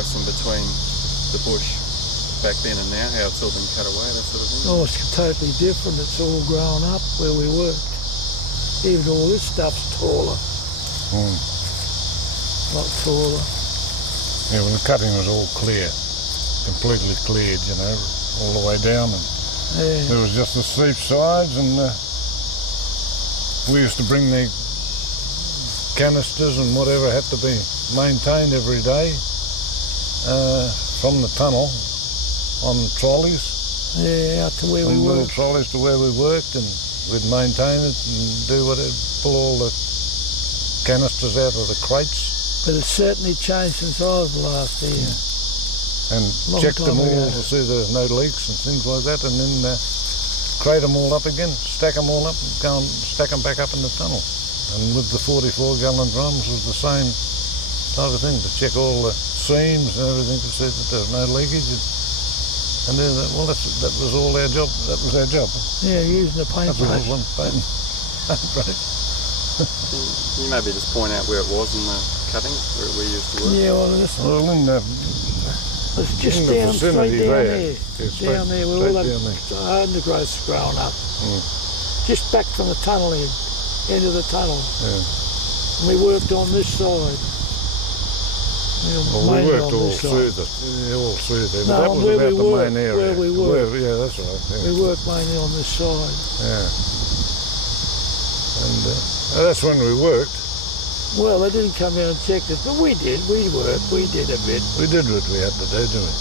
comparison between the bush back then and now, how it's all been cut away, that sort of thing? Oh, it's totally different. It's all grown up where we worked. Even all this stuff's taller. A lot taller. Yeah, when the cutting was all clear, completely cleared, you know, all the way down. And there was just the steep sides, and we used to bring the canisters and whatever had to be maintained every day from the tunnel on trolleys. Yeah, out to where we little worked. trolleys to where we worked, and we'd maintain it and do whatever, pull all the canisters out of the crates. But it's certainly changed since I was last here. And check them all to see there's no leaks and things like that, and then crate them all up again, stack them all up, and go and stack them back up in the tunnel. And with the 44-gallon drums was the same type of thing, to check all the seams and everything to see that there was no leakage. And then, well, that was all our job. That was our job. Yeah, using the paintbrush. That was one paintbrush. Can you maybe just point out where it was in the cutting, where we used to work? Yeah, well, it's just down, straight down there. Down there, where all that undergrowth's grown up. Just back from the tunnel end of the tunnel. And we worked on this side. Well, we worked all through there. No, that was where about we the worked, main area. where we worked. Yeah, that's right. Yeah. We worked mainly on this side. Yeah. And that's when we worked. Well, they didn't come down and check us, but we did. We worked. We did a bit. We did what we had to do, didn't we?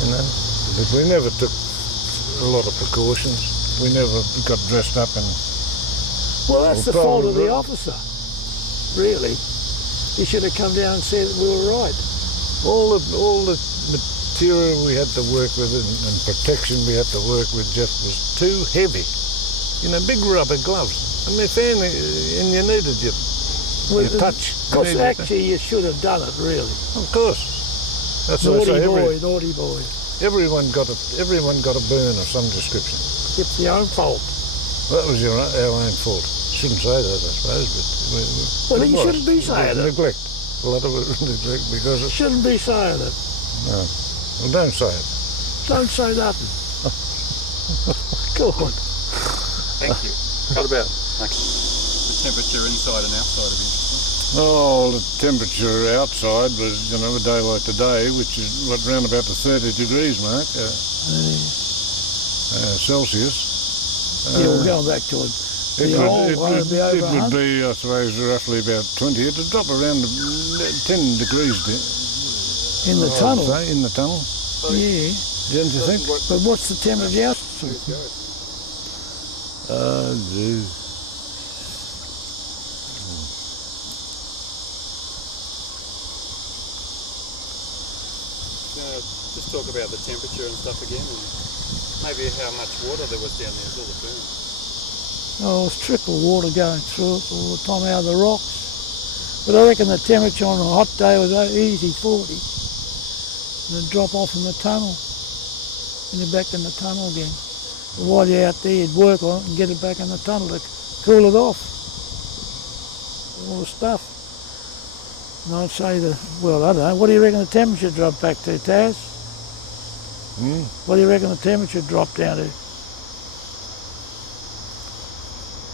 You know, but we never took a lot of precautions. We never got dressed up and... Well, that's the fault of the officer, really. He should have come down and said that we were right. All the material we had to work with and protection we had to work with just was too heavy. You know, big rubber gloves. I mean, and you needed your touch. Because actually you should have done it, really. Of course. That's naughty boy. Everyone got a burn of some description. It's your own fault. That was our own fault. Shouldn't say that, I suppose, but... Well, you shouldn't be saying it. Neglect. A lot of it was neglect because... Shouldn't be saying it. No. Well, don't say it. Don't say nothing. Go on. Thank you. What about the temperature inside and outside of you? Oh, the temperature outside was, you know, a day like today, which is around about the 30 degrees mark, Celsius. Yeah, we're going back to it. It would be, I suppose, roughly about 20. It would drop around 10 degrees in the tunnel. In the tunnel. Yeah. Don't you think? But what's the temperature outside? Geez. Just talk about the temperature and stuff again, and maybe how much water there was down there as all the burn. Oh, it's trickle water going through it all the time out of the rocks. But I reckon the temperature on a hot day was easy 40. And it'd drop off in the tunnel. And you're back in the tunnel again. But while you're out there, you'd work on it and get it back in the tunnel to cool it off. All the stuff. And I'd say well, I don't know, what do you reckon the temperature dropped back to, Taz? What do you reckon the temperature dropped down to?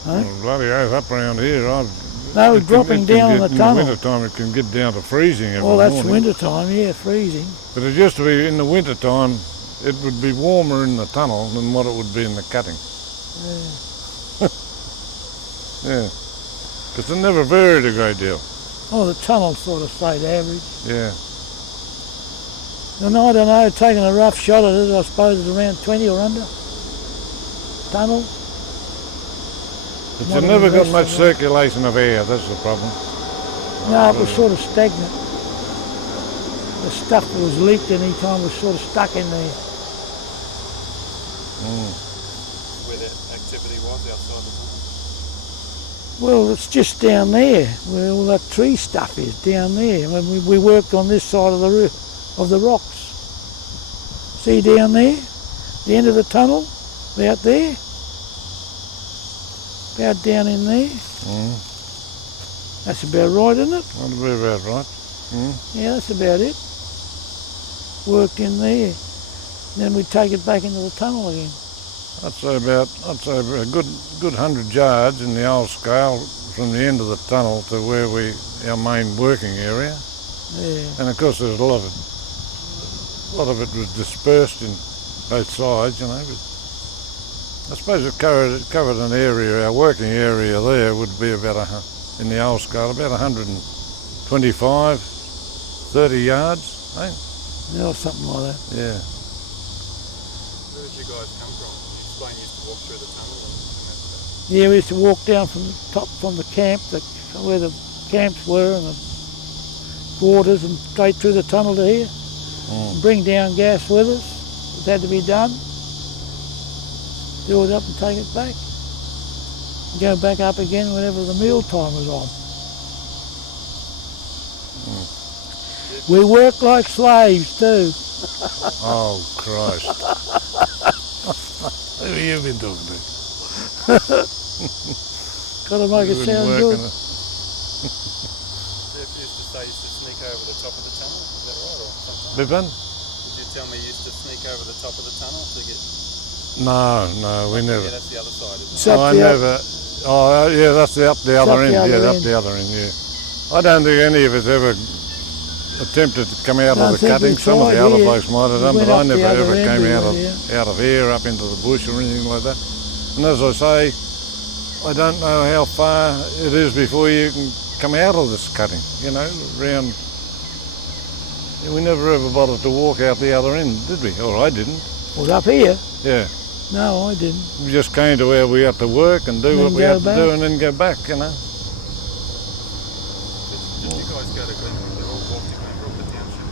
Well, bloody oath, up around here, no, it's dropping down in the tunnel. In the winter time it can get down to freezing every morning. Well, that's winter time, yeah, freezing. But it used to be in the winter time, it would be warmer in the tunnel than what it would be in the cutting. Yeah. Yeah. Because it never varied a great deal. Oh, the tunnel sort of stayed average. Yeah. And I don't know, taking a rough shot at it, I suppose it's around 20 or under. Tunnel. But you never got much circulation of air, that's the problem. No, it was sort of stagnant. The stuff that was leaked any time was sort of stuck in there. Where that activity was outside the tunnel? Well, it's just down there, where all that tree stuff is, down there. When we worked on this side of the roof, of the rocks. See down there? The end of the tunnel? About there? About down in there? That's about right, isn't it? That'll be about right. Yeah, that's about it. Worked in there. Then we'd take it back into the tunnel again. I'd say about a good 100 yards in the old scale from the end of the tunnel to where our main working area. Yeah. And of course there's a lot of it was dispersed in both sides, you know. But I suppose it covered an area. Our working area there would be about in the old scale about 125, 30 yards, eh? Yeah, or something like that. Yeah. Where did you guys come from? You explained you used to walk through the tunnel and that. Yeah, we used to walk down from the top, from the camp, where the camps were and the quarters, and straight through the tunnel to here. And bring down gas with us. It had to be done. Do it up and take it back. And go back up again whenever the meal time was on. We worked like slaves too. Oh, Christ. Who have you been talking to? Got to make it sound good. Geoff used to say you used to sneak over the top of the tunnel, is that right? Or something? Big one? Did you tell me you used to sneak over the top of the tunnel to get... No, we never. Yeah, that's the other side, isn't it? So- I never. Oh, yeah, that's up the other end. Yeah, up the other end. Yeah. I don't think any of us ever attempted to come out of the cutting. Some of the other blokes might have done, but I never ever came out of here up into the bush or anything like that. And as I say, I don't know how far it is before you can come out of this cutting. You know, round. We never ever bothered to walk out the other end, did we? Or I didn't. Was up here? Yeah. No, I didn't. We just came to where we had to work and do what we had to do and then go back, you know. Did you guys go to Glenbrook? They all walked to Glenbrook, the township?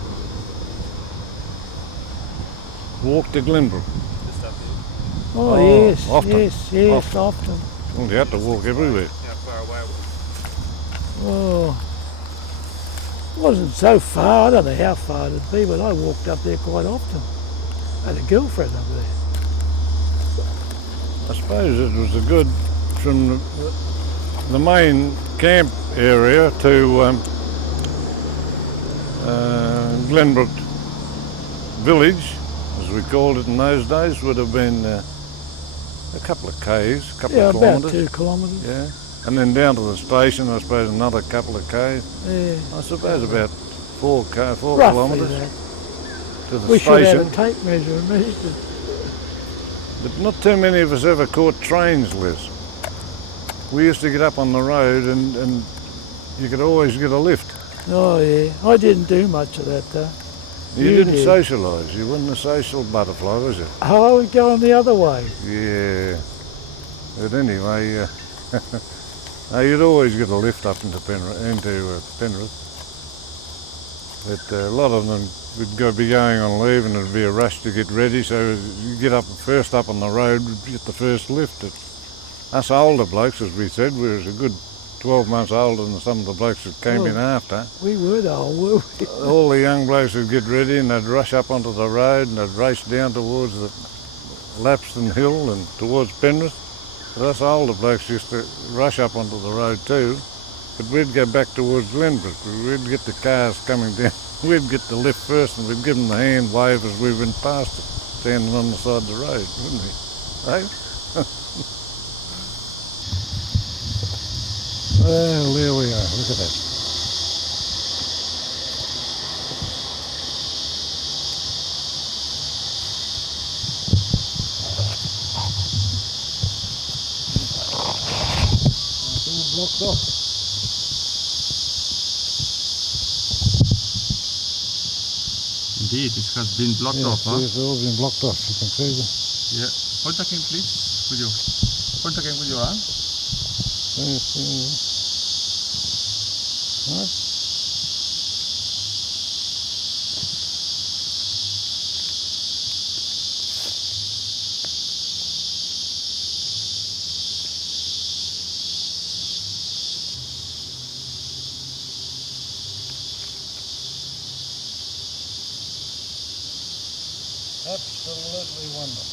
Walk to Glenbrook. Just up here? Oh, yes, often. yes, often. Well, you had to walk everywhere. How far away was it? Oh, it wasn't so far. I don't know how far it'd be, but I walked up there quite often. I had a girlfriend up there. I suppose it was a good, from the main camp area to Glenbrook village, as we called it in those days, would have been a couple of k's, a couple of kilometres. About 2 kilometres. Yeah, and then down to the station, I suppose another couple of k's. Yeah. I suppose about 4 Roughly kilometres that. to the We should station. have a tape measure and measured it. But not too many of us ever caught trains, Liz. We used to get up on the road and you could always get a lift. Oh yeah, I didn't do much of that though. You didn't did. socialise. You wasn't a social butterfly, was you? Oh, I was going the other way. Yeah. But anyway, you'd always get a lift up into Penrith. But a lot of them would be going on leave and it'd be a rush to get ready, so you get up first up on the road, get the first lift. Us older blokes, as we said, we was a good 12 months older than some of the blokes that came in after. We were though, were we? All the young blokes would get ready and they'd rush up onto the road and they'd race down towards the Lapston Hill and towards Penrith. But us older blokes used to rush up onto the road too, but we'd go back towards Glenbrook. We'd get the cars coming down. We'd get the lift first and we'd give them the hand wave as we went past it, standing on the side of the road, wouldn't we? Eh? Well, there we are, look at that. It's all blocked off. Indeed, this has been blocked off, huh? It's all been blocked off, you can see them. Yeah. Point again, please. Point again with your arm. Right. Absolutely wonderful.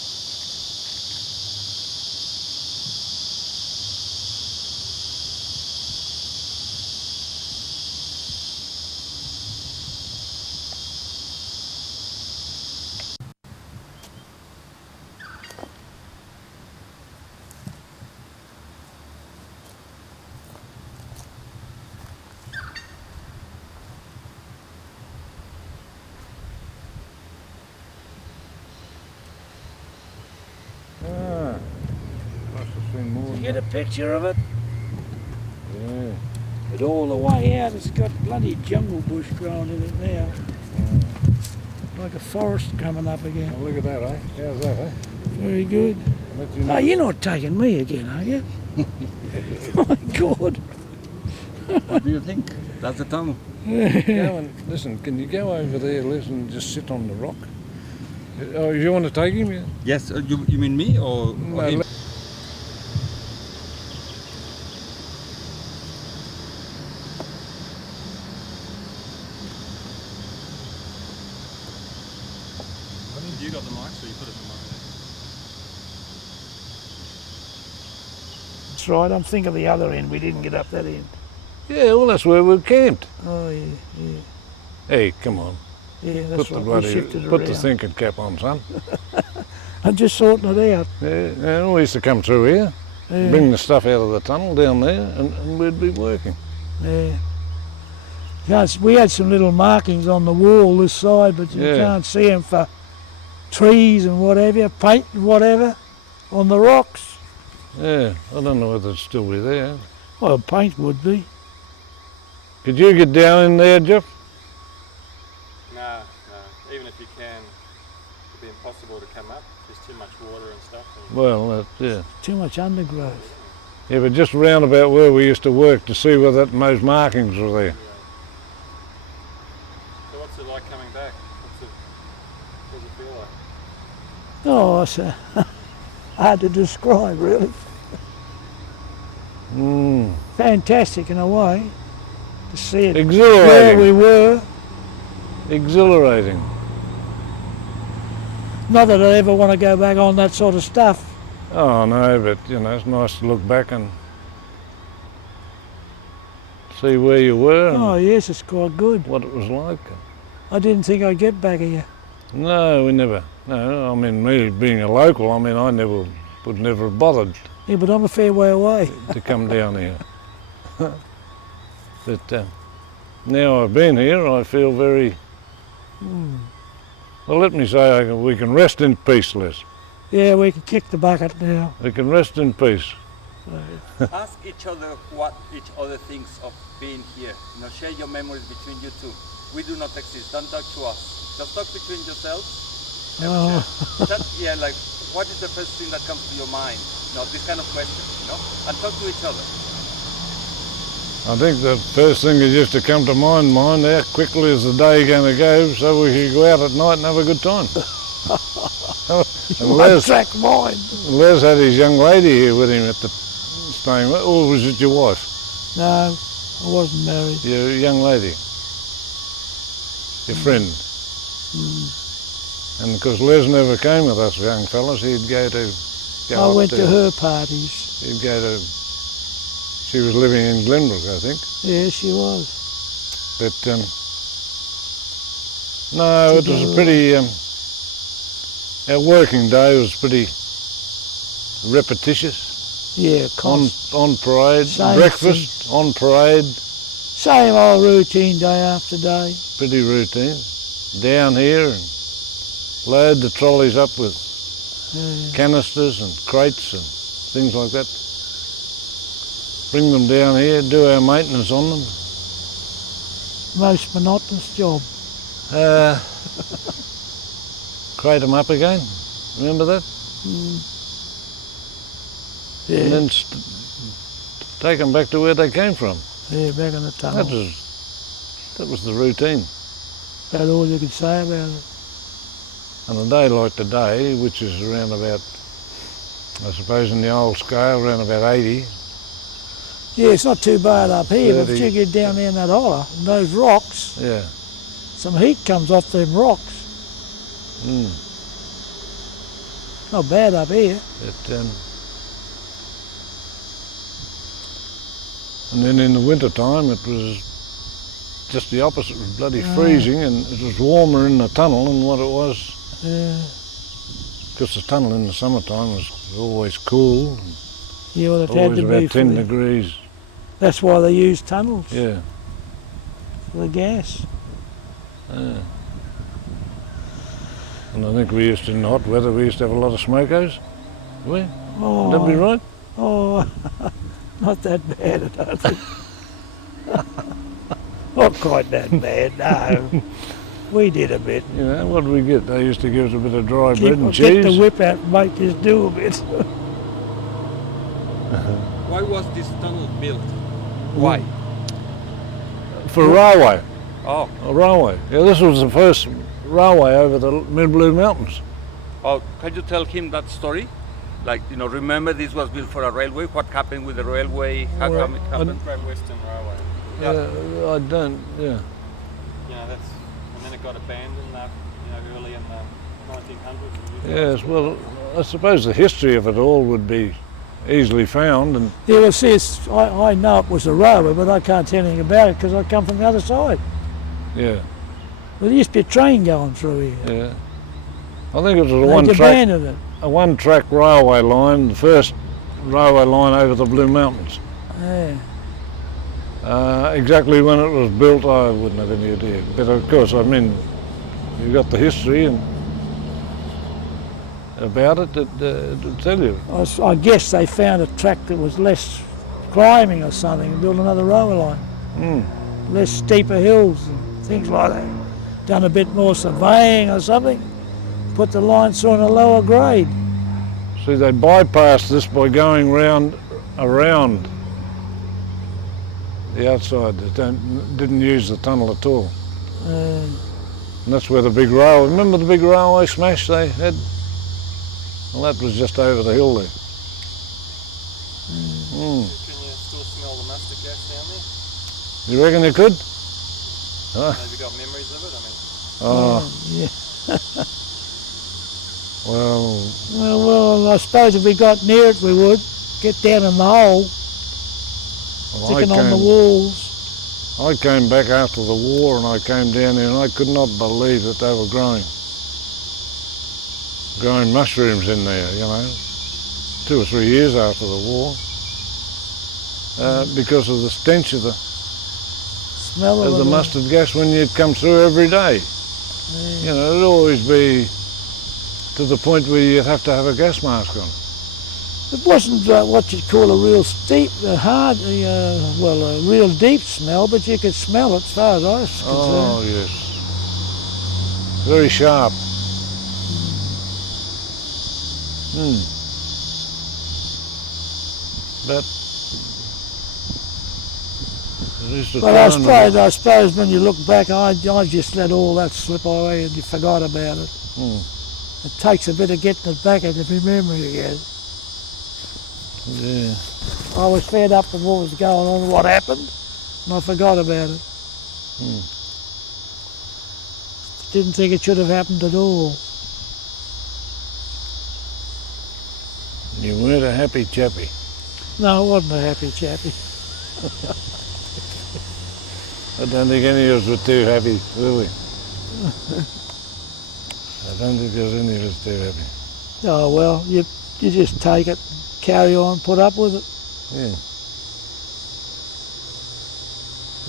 get a picture of it? Yeah. But all the way out it's got bloody jungle bush growing in it now. Like a forest coming up again. Oh, look at that, eh? How's that, eh? Very good. Oh, you're not taking me again, are you? My God. What do you think? That's the tunnel. Go and listen, can you go over there, listen, and just sit on the rock? Oh, you want to take him? Yeah? Yes, you mean me or No, him? You got the mic, so you put it in the mic. That's right, I'm thinking the other end. We didn't get up that end. Yeah, well, that's where we're camped. Oh, yeah, yeah. Hey, come on. Yeah, that's Put the right. We shifted put around. the thinking cap on, son. I'm just sorting it out. Yeah, we used to come through here, Yeah. bring the stuff out of the tunnel down there, and we'd be working. Yeah. Yes, we had some little markings on the wall this side, but you Yeah. can't see them for trees and whatever, paint and whatever on the rocks. Yeah, I don't know whether it'd still be there. Well, paint would be. Could you get down in there, Geoff? No. Even if you can, it'd be impossible to come up. There's too much water and stuff. And Well, yeah. Too much undergrowth. Yeah, but just round about where we used to work to see whether those markings were there. So what's it like coming back? What does it feel like? Oh, it's hard to describe, really. Fantastic in a way to see it where Exhilarating. we were. Exhilarating. Not that I ever want to go back on that sort of stuff. Oh no, but you know, it's nice to look back and see where you were and Oh, yes, it's quite good. what it was like. I didn't think I'd get back here. No, we never. No, I mean, me being a local, I mean, I would never have bothered Yeah, but I'm a fair way away. to come down here. But now I've been here, I feel very. Well, let me say, we can rest in peace, Les. Yeah, we can kick the bucket now. We can rest in peace. Ask each other what each other thinks of being here. You know, share your memories between you two. We do not exist. Don't talk to us. Just talk between yourselves. Oh, Yeah, like what is the first thing that comes to your mind? You know, this kind of question. You know, and talk to each other. I think the first thing that used to come to mind, how quickly is the day going to go so we could go out at night and have a good time. And one track mind. Les had his young lady here with him at the staying, or was it your wife? No, I wasn't married. Your young lady? Your friend? And because Les never came with us young fellas, he'd go I up went there. to her parties. He'd go to, she was living in Glenbrook, I think. Yeah, she was. But no, it was a pretty, our working day was pretty repetitious. Yeah, On parade, Same breakfast, on parade, same old routine day after day. pretty routine. Down here and load the trolleys up with Yeah. canisters and crates and things like that. Bring them down here, do our maintenance on them. Most monotonous job. Crate them up again, remember that? Yeah, And then take them back to where they came from. yeah, back in the tunnel. That was the routine. About all you could say about it. And a day like today, which is around about, I suppose in the old scale, around about 80. Yeah, it's not too bad up here, but if 30. you get down there in that holler, and those rocks, Yeah. some heat comes off them rocks. Not bad up here. And then in the winter time it was just the opposite. It was bloody freezing, and it was warmer in the tunnel than what it was, Yeah, because the tunnel in the summertime was always cool, yeah, well, it had always to be about for 10 the, degrees. that's why they use tunnels, Yeah. for the gas. And I think we used to, in hot weather, we used to have a lot of smokers. We? Oh, Would that be right? Oh, Oh, not that bad, I don't think. Not quite that bad, no. We did a bit. You know, what did we get? They used to give us a bit of dry bread Get and cheese. the whip out and make us do a bit. Why was this tunnel built? Why? For railway. Oh, A railway. Yeah, this was the first railway over the Mid-Blue Mountains. oh, can you tell him that story? Like, you know, remember this was built for a railway? What happened with the railway? How Well, come it happened? Great Western Railway. I don't, yeah. You know, that's, and then it got abandoned early in the 1900s. Yes, well, I suppose the history of it all would be easily found, and Yeah, well, see, I know it was a railway, but I can't tell anything about it because I come from the other side. yeah, Well, there used to be a train going through here. yeah. I think it was a They abandoned it. one-track railway line, the first railway line over the Blue Mountains. Yeah. Exactly when it was built, I wouldn't have any idea. But of course, I mean, you've got the history and about it that it'll tell you. I guess they found a track that was less climbing or something and built another railway line. Mm. Less steeper hills and things like that. Done a bit more surveying or something. Put the line through on a lower grade. See, they bypassed this by going around the outside. They didn't use the tunnel at all. And that's where the big railway, remember the big railway smash they had? Well, that was just over the hill there. Mm. Can you still smell the mustard gas down there? You reckon you could? Have you got memories of it? I mean, Yeah. well, Well, I suppose if we got near it, we would. Get down in the hole, sticking on the walls. I came back after the war and I came down here and I could not believe that they were growing mushrooms in there, you know, 2 or 3 years after the war, because of the stench of the Smell of the mustard gas when you'd come through every day. Yeah. You know, it'd always be to the point where you'd have to have a gas mask on. It wasn't what you'd call a real steep, a real deep smell, but you could smell it as far as I was concerned. Oh, yes. Very sharp. But But I suppose when you look back, I just let all that slip away and you forgot about it. It takes a bit of getting it back into my memory again. Yeah. I was fed up with what was going on and what happened, and I forgot about it. Didn't think it should have happened at all. You weren't a happy chappie. No, I wasn't a happy chappie. I don't think any of us were too happy, were we? I don't think there's any of us too happy. Oh well, you just take it, carry on, put up with it. Yeah.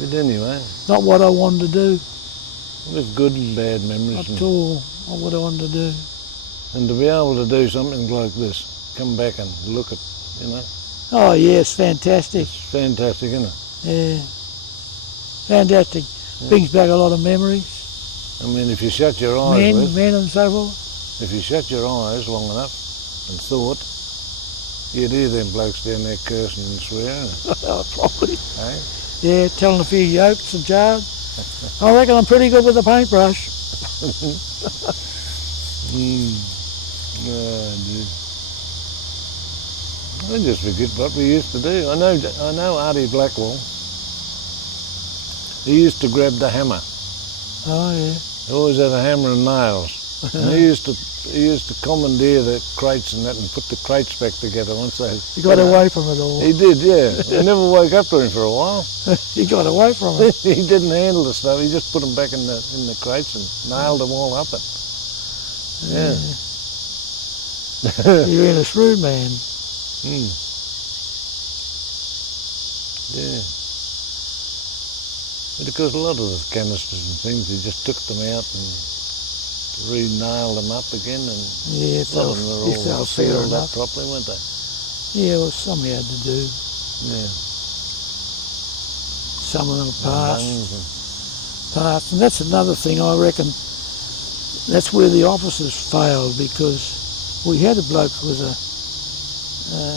But anyway, Not what I wanted to do, there's good and bad memories. not at all. Not what I wanted to do. And to be able to do something like this, come back and look at, you know, Oh yes, fantastic. it's fantastic, isn't it? Yeah, fantastic. Brings back a lot of memories. I mean, if you shut your eyes, Men and so forth. if you shut your eyes long enough and thought, you'd hear them blokes down there cursing and swearing. Probably. Eh? Yeah, telling a few yokes and jars. I reckon I'm pretty good with the paintbrush. Oh, dear. I just forget what we used to do. I know Artie Blackwell. He used to grab the hammer. Oh yeah. He always had a hammer and nails. And he used to commandeer the crates and that and put the crates back together once they... He got away from it all. He did, yeah. I never woke up to him for a while. He got away from it. He didn't handle the stuff. He just put them back in the crates and nailed them all up. Yeah. You're in a shrewd man. Yeah. But of course, a lot of the canisters and things, he just took them out and re-nailed them up again, and Yeah, some of them were all fair sealed up enough. properly, weren't they? Yeah, well, some you had to do. Yeah. Some of them passed. Lungs Passed. And that's another thing, I reckon. That's where the officers failed, because we had a bloke who was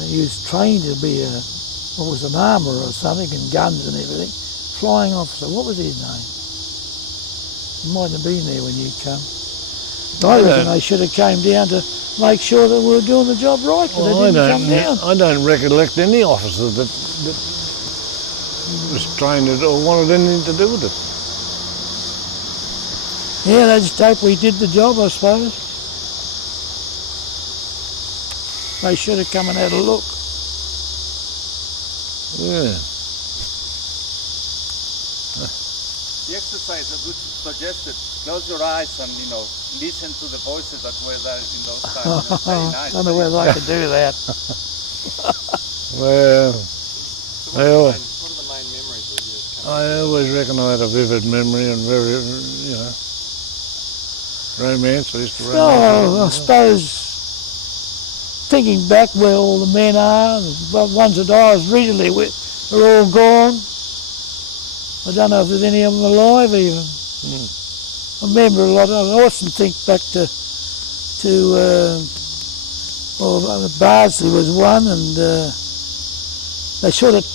he was trained to be an armourer or something, and guns and everything. Flying officer, what was his name? He mightn't have been there when you come. I reckon they should have came down to make sure that we were doing the job right, but they didn't come down. I don't recollect any officer that was trained it or wanted anything to do with it. Yeah, they just hope we did the job, I suppose. They should have come and had a look. Yeah. The exercise that we suggested, close your eyes and, listen to the voices that were there in those times. It's very nice. I don't know whether I could do that. Well, So what are the main memories that you I always reckon I had a vivid memory and very, romance. I used to romance. Oh, I suppose thinking back where all the men are, the ones that I was originally with, are all gone. I don't know if there's any of them alive even. I remember a lot. I often think back to Bardsley was one, and they sort of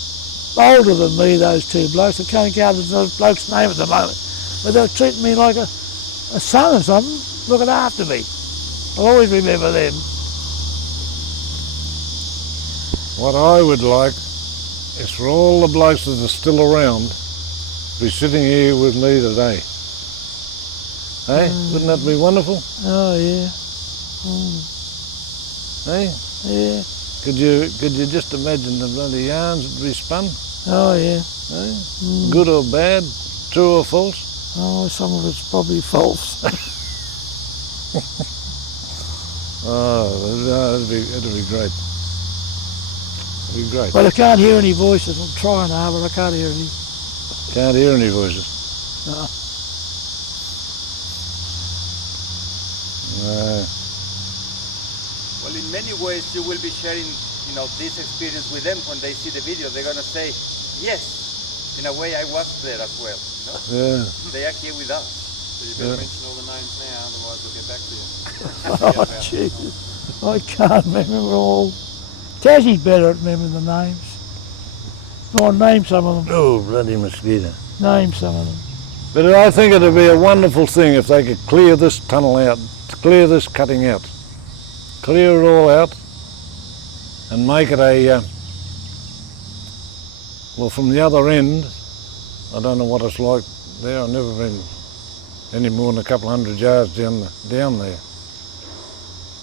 older than me, those two blokes. I can't get the bloke's name at the moment, but they were treating me like a son or something, looking after me. I'll always remember them. What I would like is for all the blokes that are still around to be sitting here with me today. Hey, wouldn't that be wonderful? Oh yeah. Hey, Yeah. could you just imagine the bloody yarns that be spun? Oh yeah. Hey? Good or bad, true or false? Oh, some of it's probably false. That'd be great. It'd be great. But I can't hear any voices. I'm trying hard, but I can't hear any. Can't hear any voices. No. No. Well, in many ways, you will be sharing, this experience with them when they see the video. They're going to say, yes, in a way I was there as well. Yeah. They are here with us. So you better mention all the names now, otherwise we'll get back to you. Oh, Jesus. I can't remember all. Tassie's better at remembering the names. Go on, name some of them. Oh, bloody mosquito. Name some of them. But I think it'd be a wonderful thing if they could clear this tunnel out, clear this cutting out, clear it all out and make it from the other end, I don't know what it's like there, I've never been any more than a couple of 100 yards down there.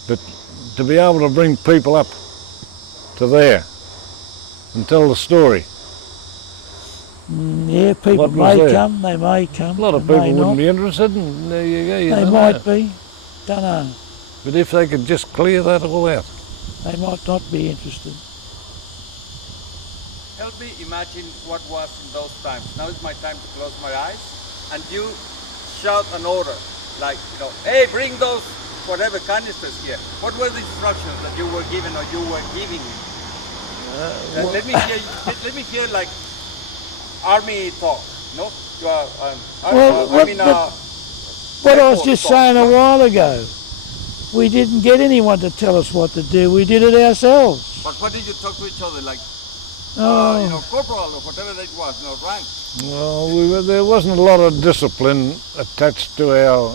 But to be able to bring people up to there and tell the story. Yeah, people What was may there? come, they may come. A lot of they people may wouldn't not. be interested, and there you go. You They don't might know. be, don't know. But if they could just clear that all out. They might not be interested. Help me imagine what was in those times. Now is my time to close my eyes, and you shout an order, like, hey, bring those whatever canisters here. What were the instructions that you were given or you were giving me? Let me hear like army talk. No, you are. What I was just saying a while ago, we didn't get anyone to tell us what to do. We did it ourselves. But what did you talk to each other like? Oh, Corporal or whatever that was, rank. Well, there wasn't a lot of discipline attached to our,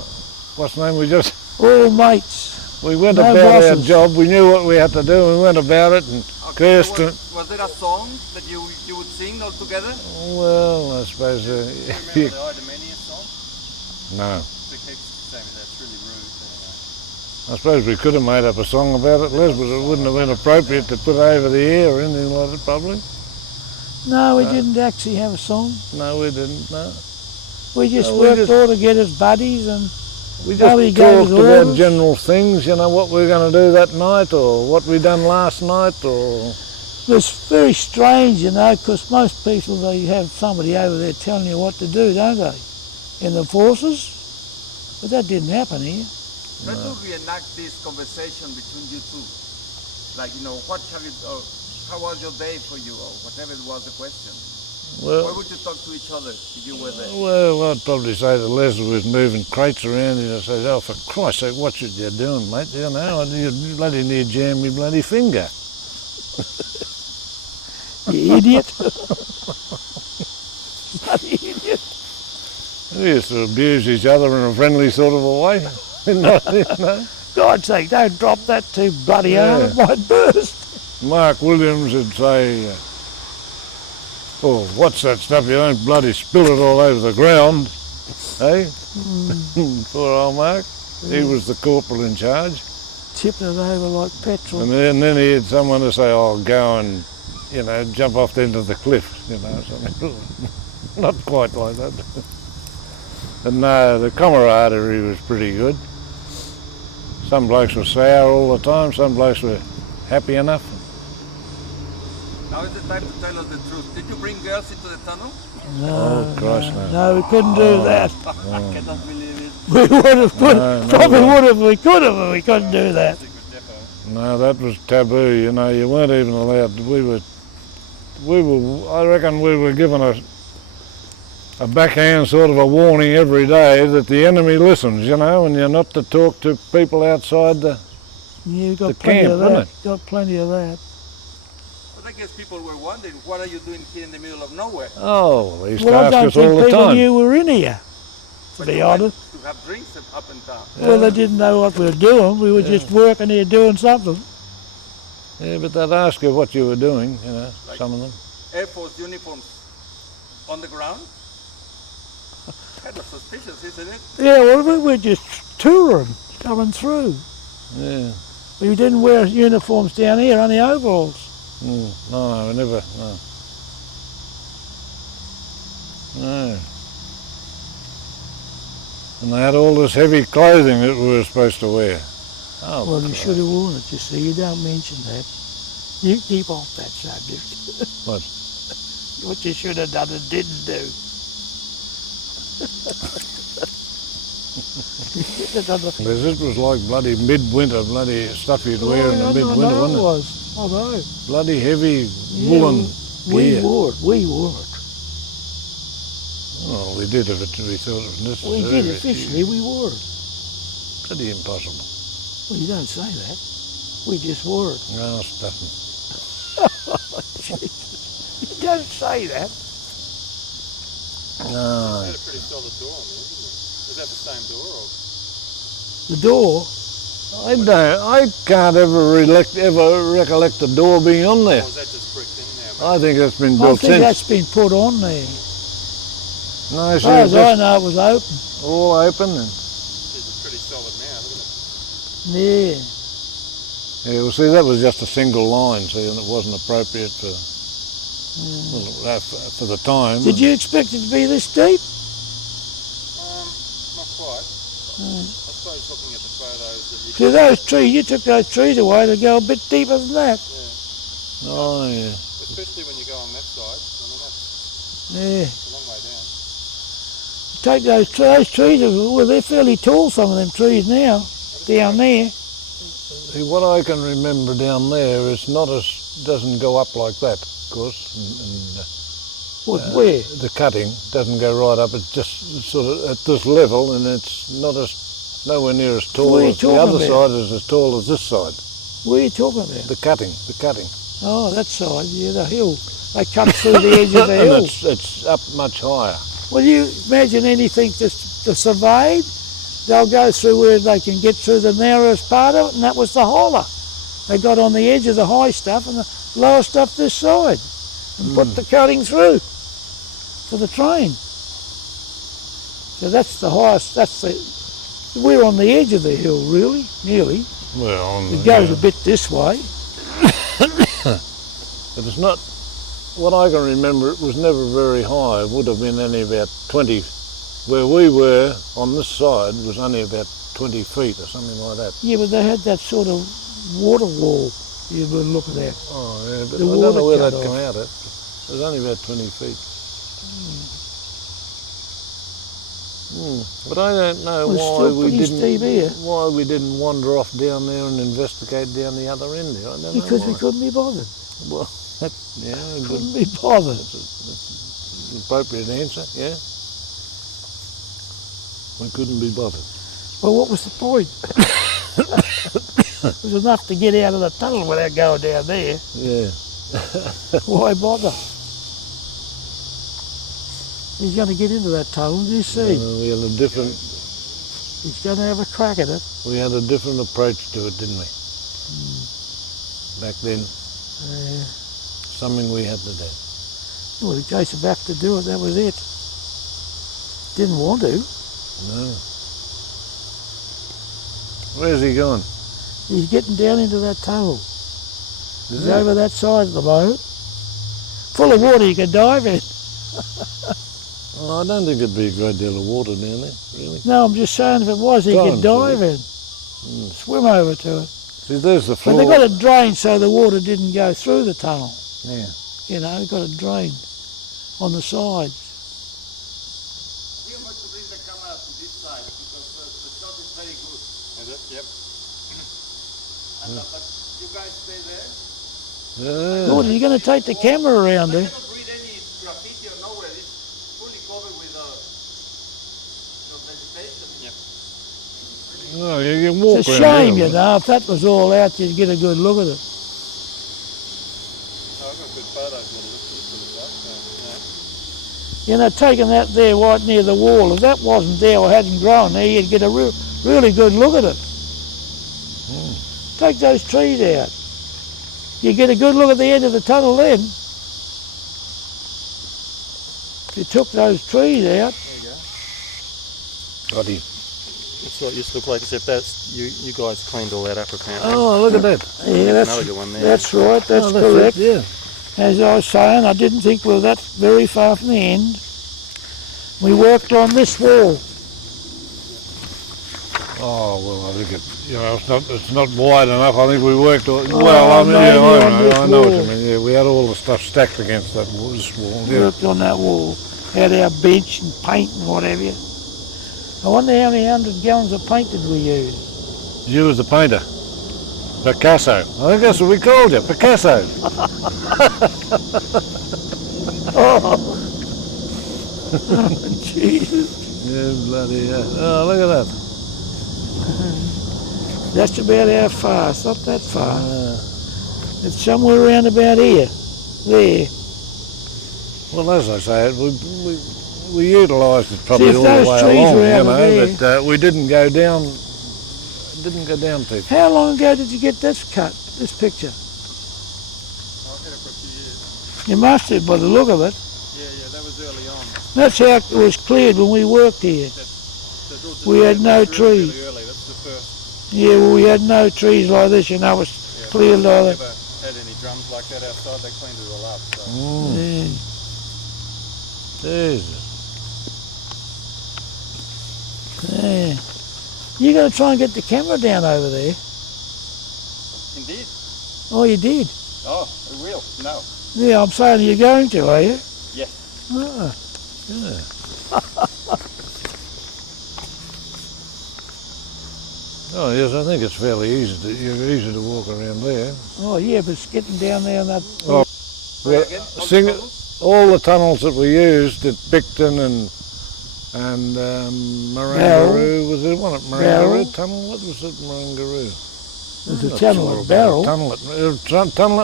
what's the name, all mates. we went No about our bosses. job, we knew what we had to do, we went about it and cursed So it. was there a song that you would sing all together? Well, I suppose, Do you remember the Armenian song? no. They keep saying that's really rude. I suppose we could have made up a song about it, Les, but it wouldn't have been appropriate to put over the air or anything like that, probably. No, we didn't actually have a song. No, we didn't, no. We just No, we worked just- all together as buddies, and We Nobody just gave us talked about orders. general things, what we're going to do that night or what we done last night or... it was very strange, because most people, they have somebody over there telling you what to do, don't they? In the forces. But that didn't happen here. Try to reenact this conversation between you two. Like, you know, what have you, or how was your day for you, or whatever it was the question. Well, What would you talk to each other if you were there? well, I'd probably say to Leslie was moving crates around and I'd say, oh, for Christ's sake, what should you doing, mate? You know, you bloody near jam me bloody finger. You idiot. Bloody idiot. We used to abuse each other in a friendly sort of a way. You know? God's sake, don't drop that too bloody hard, Yeah. it might burst. Mark Williams would say, oh, what's that stuff? You don't bloody spill it all over the ground, eh? Poor old Mark. He was the corporal in charge. Tipping it over like petrol. And then he had someone to say, oh, go and, you know, jump off the end of the cliff, you know, something. Not quite like that. But no, the camaraderie was pretty good. Some blokes were sour all the time, some blokes were happy enough. Now is the time to tell us the truth. Did you bring girls into the tunnel? No, Oh, Christ, no. no, we couldn't do that. I cannot believe it. We would have, No, probably no. would have, we could have, but we couldn't do that. No, that was taboo, you know, you weren't even allowed. I reckon we were given a backhand sort of a warning every day that the enemy listens, you know, and you're not to talk to people outside the... You got The plenty camp, of wasn't that. Got plenty of that. But I guess people were wondering, what are you doing here in the middle of nowhere? Oh, they used Well, I to don't ask us all think the people time. knew we were in here, to But be you went honest. to have drinks up and down. Well, they didn't know what we were doing. We were just working here doing something. Yeah, but they'd ask you what you were doing, you know, Like- some of them. Air Force uniforms on the ground? Kind of suspicious, isn't it? Yeah, well, we were just touring, coming through. Yeah. We didn't wear uniforms down here, only overalls. No, never, no. No. And they had all this heavy clothing that we were supposed to wear. Oh, Well, you Christ. should have worn it, you see. You don't mention that. You keep off that subject. What? What you should have done and didn't do. You should have done the- Because it was like bloody midwinter, bloody stuff you'd wear in the I midwinter, know it wasn't it? was. I know. Bloody heavy Yeah, woolen We gear. wore it. We wore it. Oh, we did if we thought it was necessary. We did officially. We wore it. Pretty impossible. Well, you don't say that. We just wore it. No, stuffing. Jesus. You don't say that. No. They had a pretty solid door on there, didn't they? Was that the same door or? The door. I can't ever recollect the door being on there. Or was that just bricked in now? I think it's been I built think since. that's been put on there. No, As see, far it's as I just know, it was open. all open. And, It's pretty solid now, isn't it? Yeah. yeah, well, see, that was just a single line, see, and it wasn't appropriate for, well, for the time. Did you expect it to be this deep? Not quite. I suppose looking at the photos that you See, those trees, you took those trees away to go a bit deeper than that. Oh, yeah. especially when you go on that side. I mean, that's Yeah. a long way down. Take those trees, well, they're fairly tall, some of them trees now, down there. See, what I can remember down there is doesn't go up like that, of course. Where? The cutting doesn't go right up. It's just sort of at this level, and it's nowhere near as tall What are you as the talking other about? side is as tall as this side. What are you talking about? The cutting. Oh, that side, yeah, the hill. They cut through the edge of the And hill. it's up much higher. Well, you imagine anything to surveyed? They'll go through where they can get through the narrowest part of it, and that was the holler. They got on the edge of the high stuff and the lower stuff this side, and put the cutting through for the train. So that's the highest. We're on the edge of the hill, really, nearly. Well, It goes a bit this way. but it's not. What I can remember, it was never very high. It would have been only about 20. Where we were on this side was only about 20 feet or something like that. Yeah, but they had that sort of water wall you were looking at. Oh, yeah, but The I don't water know where cut that off. came out at. It was only about 20 feet. But I don't know Well, it's why still we pretty steep here. didn't wander off down there and investigate down the other end there. I don't Because know we why. couldn't be bothered. Well, yeah, Couldn't be bothered. that's an appropriate answer. Yeah, we couldn't be bothered. Well, what was the point? It was enough to get out of the tunnel without going down there. Yeah. Why bother? He's going to get into that tunnel, do you see? We had a different. He's going to have a crack at it. We had a different approach to it, didn't we? Back then, something we had to do. Well, the case of have to do it, that was it. Didn't want to. No. Where's he gone? He's getting down into that tunnel. He's over that side at the moment. Full of water you can dive in. Oh, I don't think it'd be a great deal of water down there, really. No, I'm just saying if it was, he could dive in. Swim over to it. See, there's the floor. But they got it drained so the water didn't go through the tunnel. Yeah. You know, got it drained on the sides. We are going to bring the camera to this side because the shot is very good. Is it? Yep. And, but you guys stay there. Yeah. Lord, are you going to take the camera around I there? cannot read any graffiti or nowhere. It's fully covered with vegetation. Yep. No, you can walk It's a around shame, there. you know, if that was all out, you'd get a good look at it. Oh, I've got good photos that look like. So, You know, taking that there right near the wall, if that wasn't there or hadn't grown there, you'd get a really good look at it. Take those trees out. You get a good look at the end of the tunnel then. If you took those trees out. there you go. Got him. That's what it used to look like, except that's you guys cleaned all that up apparently. Oh, look at that. Yeah, Another good one there. that's right, that's Oh, correct. it, yeah. As I was saying, I didn't think we were that very far from the end. We worked on this wall. Oh, well, I think it's not wide enough. I think we worked on. Oh, Well, I mean, maybe on I this know what you wall. mean. Yeah, we had all the stuff stacked against this wall. Yeah. Worked on that wall. Had our bench and paint and whatever. I wonder how many 100 gallons of paint did we use? You was the painter. Picasso. I think that's what we called you, Picasso. Oh, Jesus. Yeah, bloody hell. Oh, look at that. That's about how far. It's not that far. It's somewhere around about here. There. Well, as I say, we utilised it probably if all the those way trees along, were out you of know, there- but we didn't go down. Didn't go down too far. How long ago did you get this cut, this picture? I've had it for a few years. You must have by the look of it. Yeah, that was early on. That's how it was cleared when we worked here. We had no trees. Really early, that's the first. Yeah, well, we had no trees like this, you know, it was Yeah, cleared like that. never had any drums like that outside, they cleaned it all up. So. Yeah. Jesus. Yeah. You're going to try and get the camera down over there. Indeed. Oh, you did? Oh, it will. No. Yeah, I'm saying you're going to, are you? Yeah. Ah. Yeah. Oh yes, I think it's fairly easy to walk around there. Oh, yeah, but it's getting down there and that... Oh, well, all the tunnels that we used at Picton and Marangaroo, was there one at Marangaroo tunnel? What was it, Marangaroo? There's a tunnel at Barrel. Tunnel at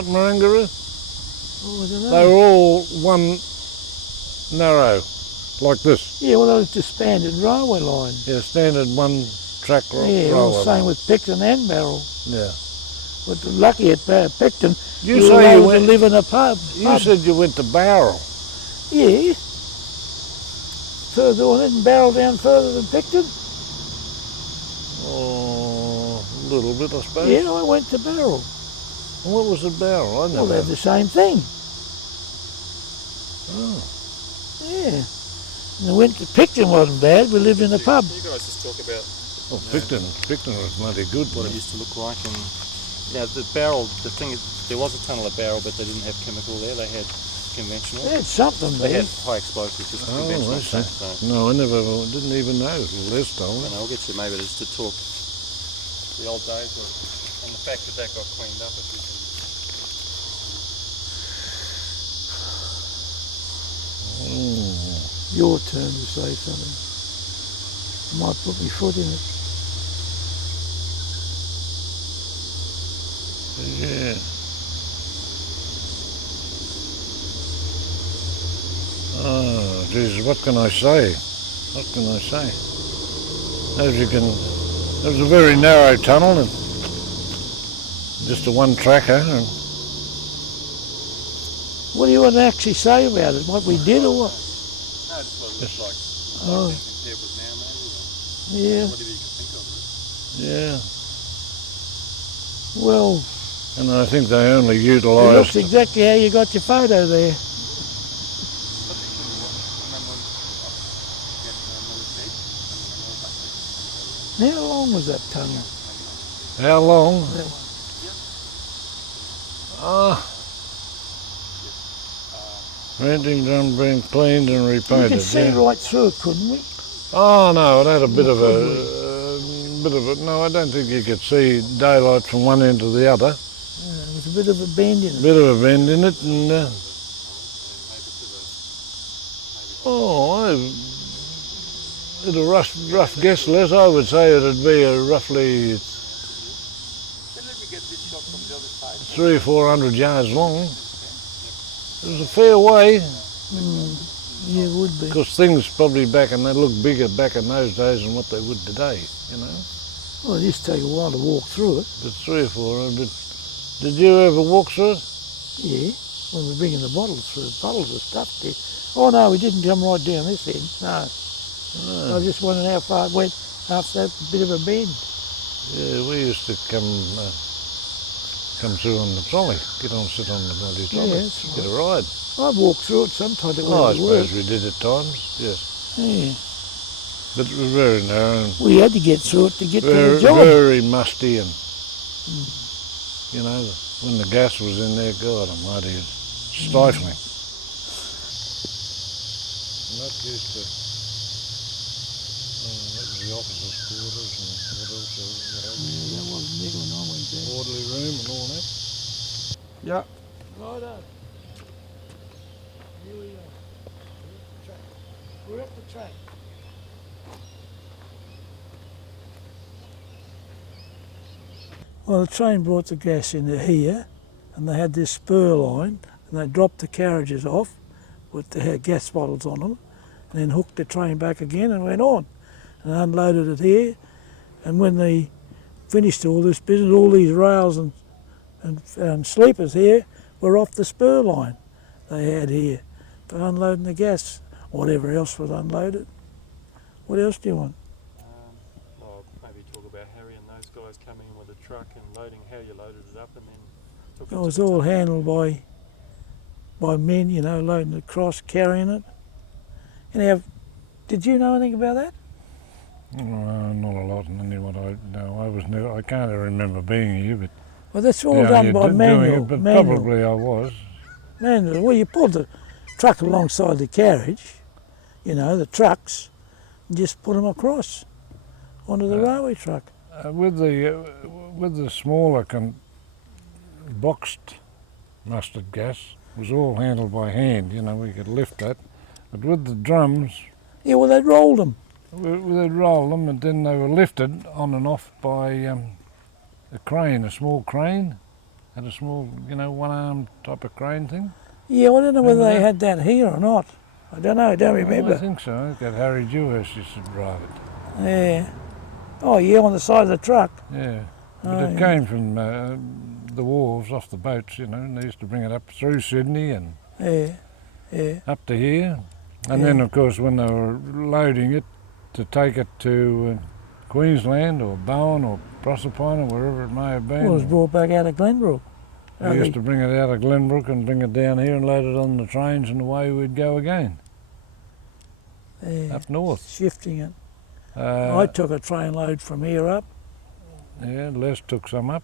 Marangaroo? Oh, I don't know. They were all one narrow, like this. Yeah, well, that was disbanded railway line. Yeah, standard one track Yeah, well, railway same line. with Picton and Barrel. Yeah. But lucky at Picton, You we were say you able to went. live in a pub. You said you went to Barrel. Yeah. Further on, isn't Barrel down further than Picton? Oh, a little bit, I suppose. Yeah, I went to Barrel. And what was the Barrel? I Well, never. they had the same thing. Oh. Yeah. And I went to Picton wasn't bad. We lived in a pub. You guys just talk about Oh, Picton was bloody good. what it used to look like, and yeah, the barrel. The thing is, there was a tunnel at Barrel, but they didn't have chemical there. They had conventional. They had something They there. had high explosives, just Oh, conventional I see. stuff. So, No, I didn't even know. Les told me. I'll get you maybe just to talk the old days and the fact that got cleaned up. If you can. Your turn to say something. I might put my foot in it. Yeah. Oh, geez, what can I say? What can I say? As you can, it was a very narrow tunnel and just a one tracker. And What do you want to actually say about it? What we did or what? No, just what it looks like. Oh. Compared with now, maybe. Yeah. Whatever you can think of. yeah, Well, and I think they only it utilised. looks exactly how you got your photo there. How long was that tunnel? How long? Renting drum being cleaned and We repainted. could see yeah. right through it, couldn't we? Oh no, it had a bit of Could a. No, I don't think you could see daylight from one end to the other. There was a bit of a bend in it. Bit of a bend in it, and at a rough guess, Les, I would say it'd be a roughly 300 or 400 yards long. It was a fair way, Yeah, it would be. because things probably back and they look bigger back in those days than what they would today, you know. Well, it used to take a while to walk through it. But 3 or 400. But did you ever walk through it? Yeah, when we were bringing the bottles through, bottles of stuff there. Oh no, we didn't come right down this end, no. I just wondered how far it went after that bit of a bend. Yeah, we used to come through on the trolley, sit on the bloody trolley, Yeah, that's get a ride. I've walked through it sometimes. It Oh, I wouldn't work. suppose we did at times, yes. Yeah. But it was very narrow and We had to get through it to get to the very, job. very musty and, you know, when the gas was in there, God almighty, it's stifling. I'm not used to, that was the officers' quarters and what else, Yeah, that was big when I went there. orderly room and all that. Yeah. Righto. Here we are. We're at the track. Well, the train brought the gas into here, and they had this spur line, and they dropped the carriages off with the gas bottles on them, and then hooked the train back again and went on, and unloaded it here. And when they finished all this business, all these rails and sleepers here were off the spur line they had here for unloading the gas, whatever else was unloaded. What else do you want? Well, maybe talk about Harry and those guys coming in with a truck and loading, how you loaded it up and then took it. It was all handled by men, you know, loading it across, carrying it. Anyhow, did you know anything about that? Not a lot, and only what I know. I can't remember being here, but Well, that's all yeah, done you're by doing manual. it, but manual. probably I was. Manual. Well, you pulled the truck alongside the carriage, you know, the trucks, and just put them across onto the railway truck. With the smaller boxed mustard gas, it was all handled by hand. You know, we could lift that. But with the drums, Yeah, well, they'd rolled them. they'd roll them, and then they were lifted on and off by a crane, a small crane. Had a small, you know, one-arm type of crane thing. Yeah, I don't know whether Remember they that? had that here or not. I don't know, I don't remember. I think so. I think that Harry Dewhurst used to drive it. Yeah. Oh, yeah, on the side of the truck. Yeah. But Oh, it yeah. came from the wharves off the boats, you know, and they used to bring it up through Sydney and Yeah, yeah. up to here. And Yeah. then, of course, when they were loading it to take it to Queensland or Bowen or Proserpine or wherever it may have been, Well, it was brought back out of Glenbrook. we used to bring it out of Glenbrook and bring it down here and load it on the trains, and away we'd go again, Yeah, up north. shifting it. I took a train load from here up. Yeah, Les took some up,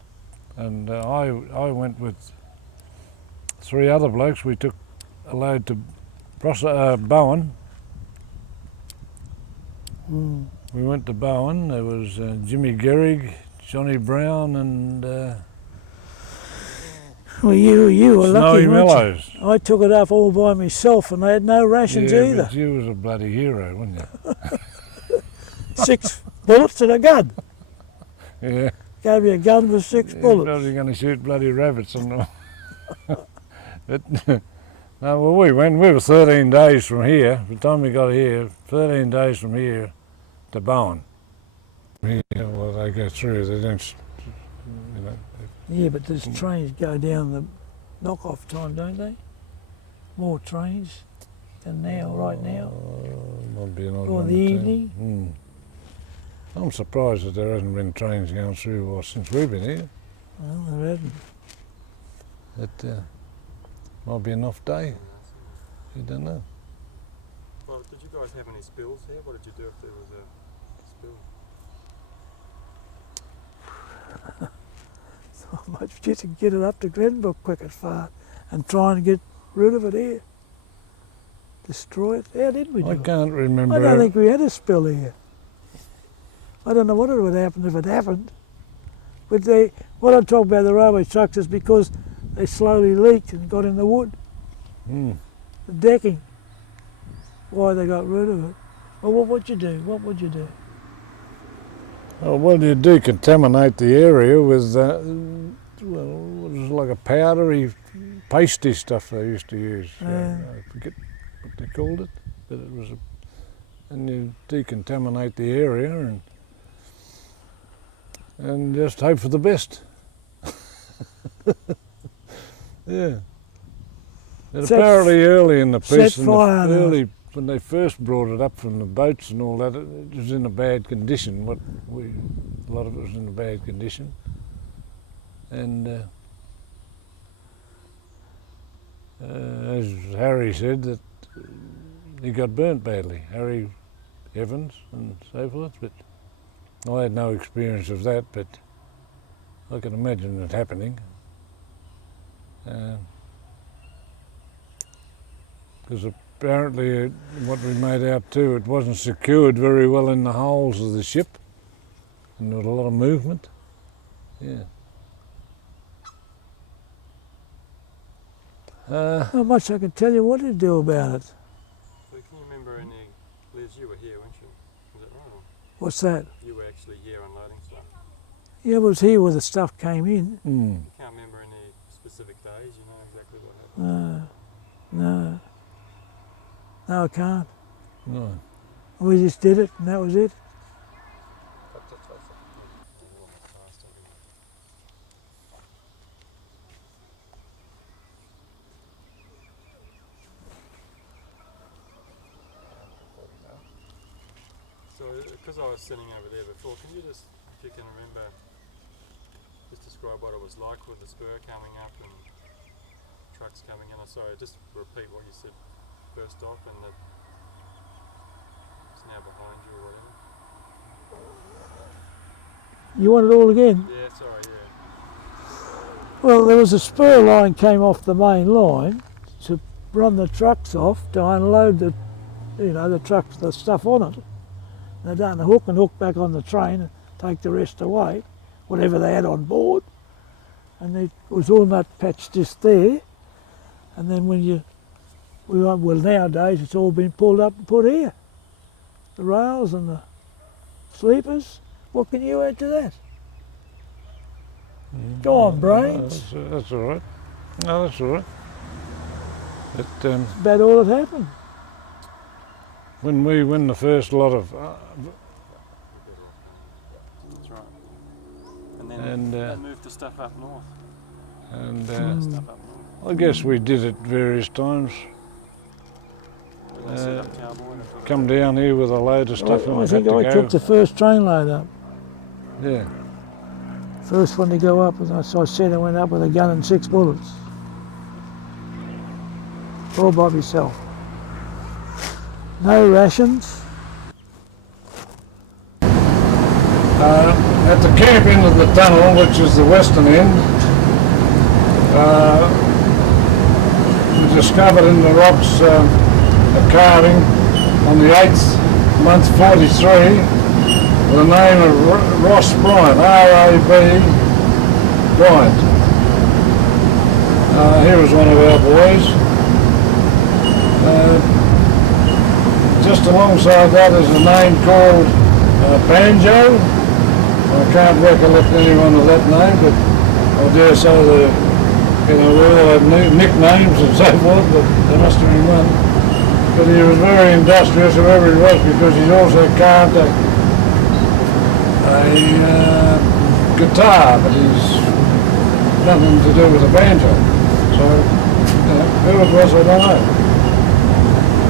and I went with 3 other blokes. We took a load to Bowen. We went to Bowen. There was Jimmy Gehrig, Johnny Brown, and Well, you were lucky, Snowy weren't Mellows. you? I took it up all by myself, and they had no rations Yeah, either. but you was a bloody hero, wasn't you? 6 bullets and a gun. Yeah. Gave you a gun with 6 You're bullets. probably going to shoot bloody rabbits and all. But, no, well, we were 13 days from here. By the time we got here, 13 days from here to Bowen. Yeah, well, they go through, they don't, you know. Yeah, but these trains go down the knock-off time, don't they? More trains than now, right now. Might be an odd Or one the to tell. evening. I'm surprised that there hasn't been trains going through since we've been here. Well, there hasn't. It might be an off day. You don't know. Well, did you guys have any spills here? What did you do if there was a spill? Not much just to get it up to Glenbrook quick as far and try and get rid of it here. Destroy it. How did we do I it? can't remember. I don't think we had a spill here. I don't know what would happen if it happened. But what I talk about the railway trucks is because they slowly leaked and got in the wood, the decking. Why they got rid of it. Well, what would you do? What would you do? Oh, well, you decontaminate the area with, well, it was like a powdery, pasty stuff they used to use. I forget what they called it, but it was and you decontaminate the area and just hope for the best. Yeah. And apparently early in the piece, when they first brought it up from the boats and all that, it was in a bad condition. A lot of it was in a bad condition, and as Harry said, that he got burnt badly. Harry Evans and so forth. But I had no experience of that, but I can imagine it happening. Because apparently, what we made out too, it wasn't secured very well in the hulls of the ship, and there was a lot of movement. Yeah. Not much I can tell you what to do about it. So can you remember any, Liz, you were here, weren't you? Was that right? Or What's that? you were actually here unloading stuff? Yeah, I was here where the stuff came in. You can't remember any specific days, you know exactly what happened? No. No, I can't. No. We just did it and that was it. So, because I was sitting over there before, can you just, if you can remember, just describe what it was like with the spur coming up and trucks coming in? Sorry, just repeat what you said first off, and that it's now behind you or whatever. You want it all again? Yeah, sorry, yeah. Well, there was a spur line came off the main line to run the trucks off to unload the trucks, the stuff on it. They done a hook and hook back on the train and take the rest away, whatever they had on board. And it was all nut patch just there. And then when well nowadays it's all been pulled up and put here. The rails and the sleepers. What can you add to that? Go on, brains. That's all right. No, that's all right. About all that happened. When the first lot of That's right. And then they moved the stuff up north. Stuff up north. I guess we did it various times. They set up Cowboy and Come down here with a load of stuff and I we think had to I go. took the first train load up. Yeah. First one to go up, and so I said I went up with a gun and 6 bullets. All by myself. No rations. At the camp end of the tunnel, which is the western end, which discovered in the rocks a carving on the 8th month 43 with the name of Ross Bryant, R-A-B Bryant. He was one of our boys. Just alongside that is a name called Banjo. I can't recollect anyone with that name, but I dare say that, we all have nicknames and so forth, but there must have been one. But he was very industrious, whoever he was, because he's also carved a guitar, but he's nothing to do with a banjo. So, who it was, I don't know.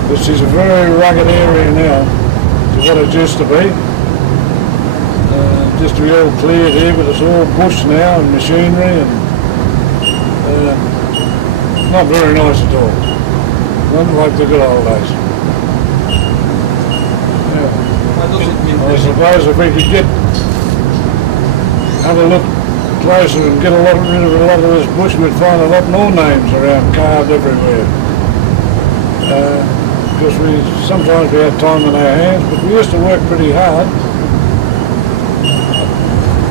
This is a very rugged area now to what it used to be. Just to be all cleared here, but it's all bush now and machinery and not very nice at all. Not like the good old days. Yeah. What does it mean? I suppose if we could have a look closer and get rid of a lot of this bush, we'd find a lot more names around carved everywhere. Because sometimes we had time on our hands, but we used to work pretty hard.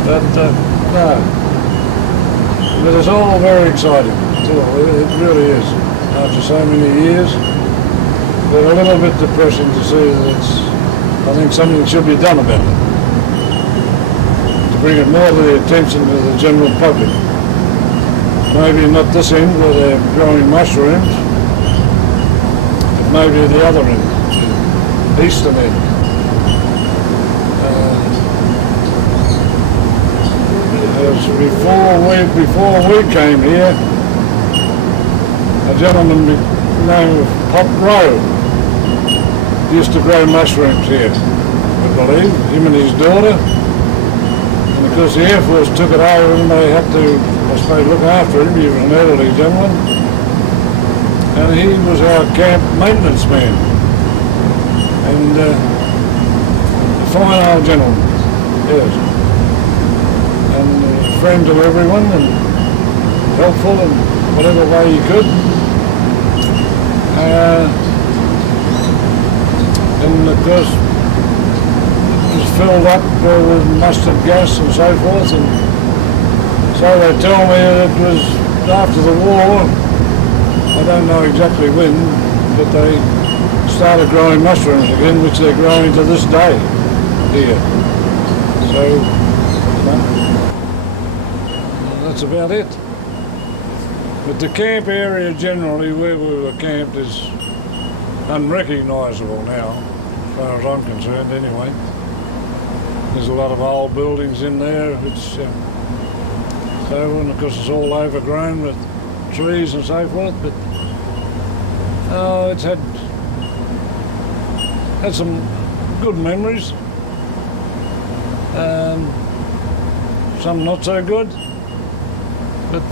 But no, but it's all very exciting. It really is. After so many years, but a little bit depressing to see that I think something should be done about it to bring it more to the attention of the general public. Maybe not this end where they're growing mushrooms, but maybe the other end, the eastern end. Before we came here, a gentleman named Pop Rowe used to grow mushrooms here, I believe, him and his daughter. And of course the Air Force took it over and they had to, I suppose, look after him. He was an elderly gentleman. And he was our camp maintenance man. And a fine old gentleman, yes. And a friend to everyone and helpful in whatever way he could. And of course it was filled up with mustard gas and so forth, and so they tell me that it was after the war, I don't know exactly when, but they started growing mushrooms again, which they're growing to this day here. So that's about it. But the camp area generally, where we were camped, is unrecognisable now, as far as I'm concerned anyway. There's a lot of old buildings in there, so, and of course it's all overgrown with trees and so forth, but it's had some good memories, some not so good. But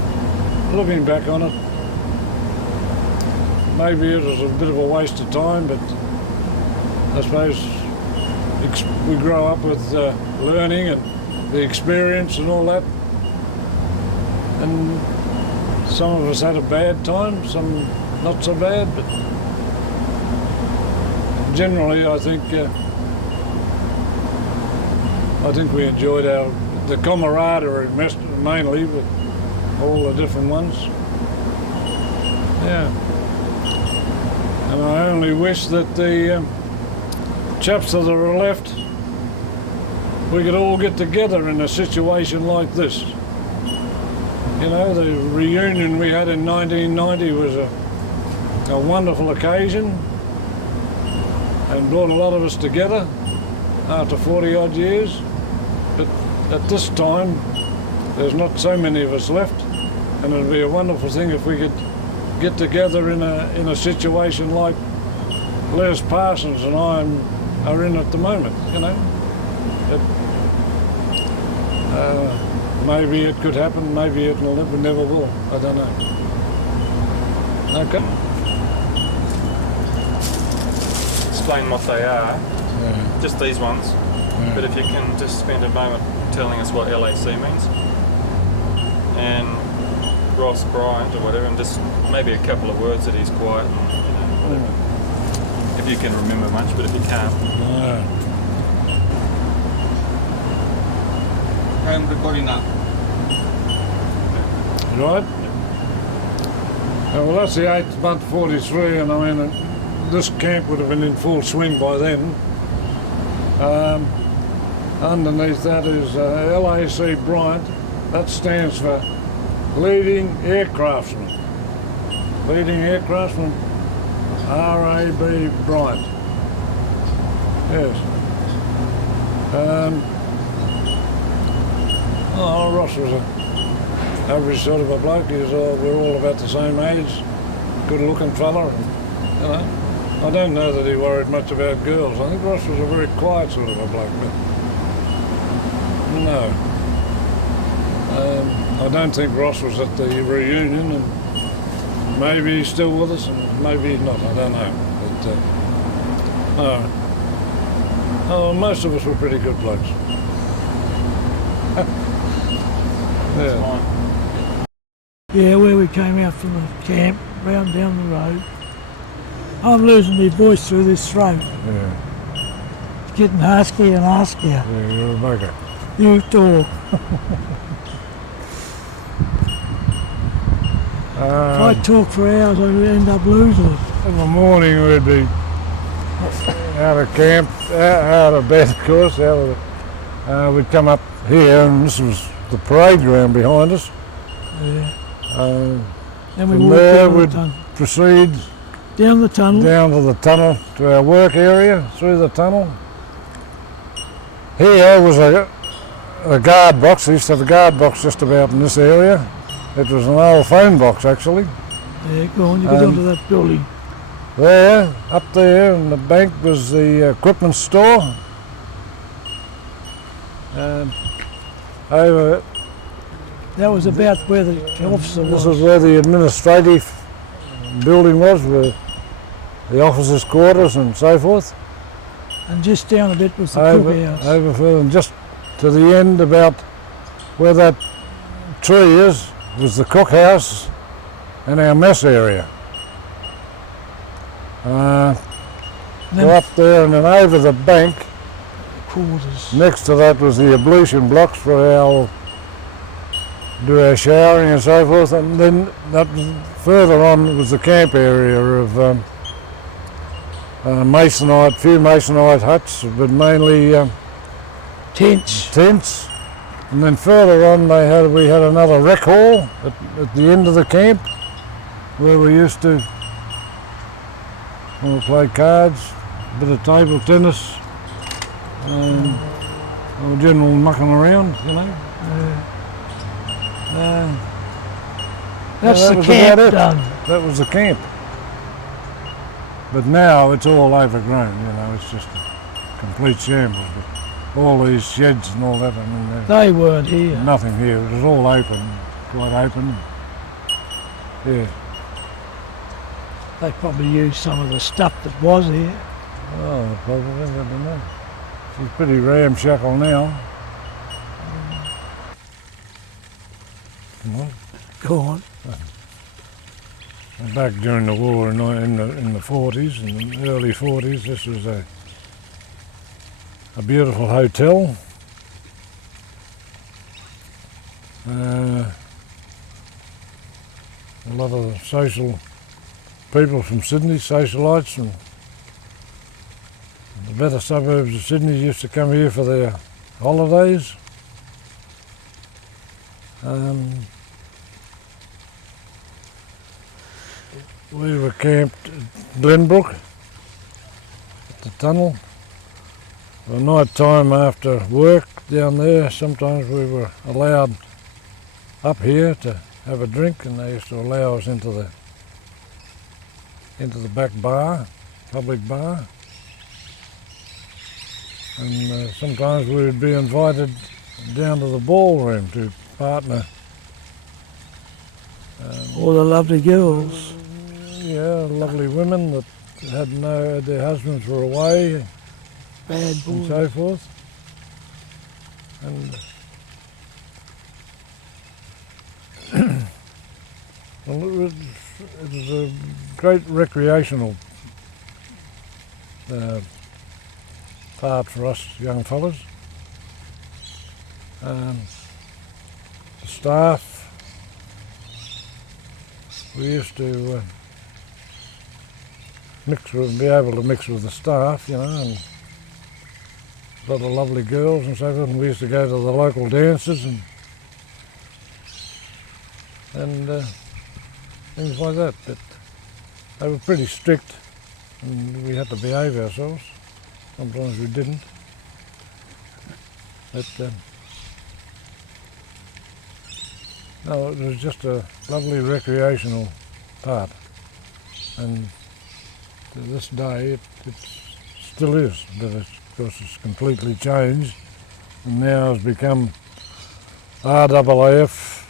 looking back on it, maybe it was a bit of a waste of time, but I suppose we grow up with learning and the experience and all that. And some of us had a bad time, some not so bad, but generally I think we enjoyed the camaraderie mainly with all the different ones. Yeah. And I only wish that the chaps that are left, we could all get together in a situation like this. You know, the reunion we had in 1990 was a wonderful occasion and brought a lot of us together after 40 odd years. But at this time, there's not so many of us left, and it'd be a wonderful thing if we could get together in a situation like Les Parsons and I are in at the moment, you know. Maybe it could happen, maybe it never will, I don't know. Okay. Explain what they are, Yeah. just these ones, but if you can just spend a moment telling us what LAC means, and Ross Bryant or whatever, and just maybe a couple of words that he's quiet and, whatever. If you can remember much, but if you can't. No. I'm recording now. Right? Well, that's the 8th month 43, and I mean, this camp would have been in full swing by then. Underneath that is LAC Bryant. That stands for Leading Aircraftsman. Leading Aircraftsman, RAB Bryant. Yes. Ross was an average sort of a bloke. We're all about the same age. Good looking fella. And, you know, I don't know that he worried much about girls. I think Ross was a very quiet sort of a bloke. But no. I don't think Ross was at the reunion, and maybe he's still with us, and maybe he's not. I don't know. But most of us were pretty good blokes. Yeah. Yeah, where we came out from the camp, round down the road. I'm losing my voice through this throat. Yeah. It's getting huskier and huskier. Yeah, you're a bugger. You talk. If I talk for hours, I end up losing it. In the morning we'd be out of camp, out of bed of course, we'd come up here, and this was the parade ground behind us. Yeah. Then we From walked there down the we'd tunnel. proceed Down the tunnel. down to the tunnel, to our work area, through the tunnel. Here was a guard box. We used to have a guard box just about in this area. It was an old phone box actually. Yeah, go on, you get onto that building. There, up there in the bank was the equipment store. Over, That was about where the officer this was. is where the administrative building was, where the officers' quarters and so forth. And just down a bit was the cookhouse. Over further, and just to the end about where that tree is, was the cookhouse and our mess area. Go up there, and then over the bank, Quarters. next to that was the ablution blocks for our do our showering and so forth, and then that was, further on was the camp area of masonite, few masonite huts, but mainly Tents. tents. And then further on we had another rec hall at the end of the camp, where we used to play cards, a bit of table tennis, general mucking around, you know. That's that the was camp about it. done. That was the camp. But now it's all overgrown, you know, it's just a complete shambles. But all these sheds and all that, I mean, They weren't here. nothing here. It was all open, quite open. Yeah. They probably used some of the stuff that was here. Oh, probably, I don't know. She's pretty ramshackle now. Come on. Go on. Back during the war in the 40s, in the early 40s, this was a beautiful hotel. A lot of social people from Sydney, socialites from the better suburbs of Sydney used to come here for their holidays. We were camped at Glenbrook, at the tunnel. At night time after work down there, sometimes we were allowed up here to have a drink, and they used to allow us into the back bar, public bar. And sometimes we would be invited down to the ballroom to partner. All the lovely girls. Yeah, lovely women that their husbands were away Bad and boys. so forth. And well, was a great recreational part for us young fellas. The staff, we used to be able to mix with the staff, you know, and a lot of lovely girls and so forth, and we used to go to the local dances and things like that. But they were pretty strict and we had to behave ourselves. Sometimes we didn't. But no, it was just a lovely recreational part, and to this day it still is, but of course it's completely changed and now has become RAAF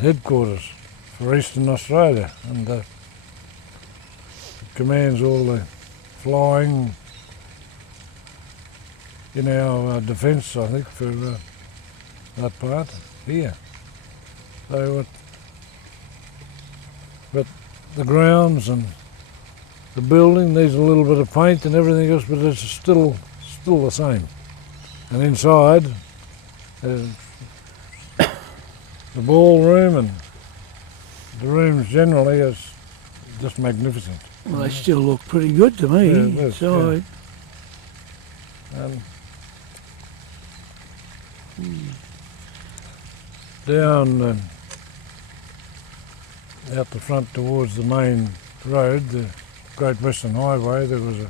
headquarters for Eastern Australia, and it commands all the flying in our defence, I think, for that part here. So, but the grounds and the building needs a little bit of paint and everything else, but it's still the same. And inside, the ballroom and the rooms generally is just magnificent. Well, they still look pretty good to me. Yeah, it is, inside. Down out the front towards the main road, the Great Western Highway, there's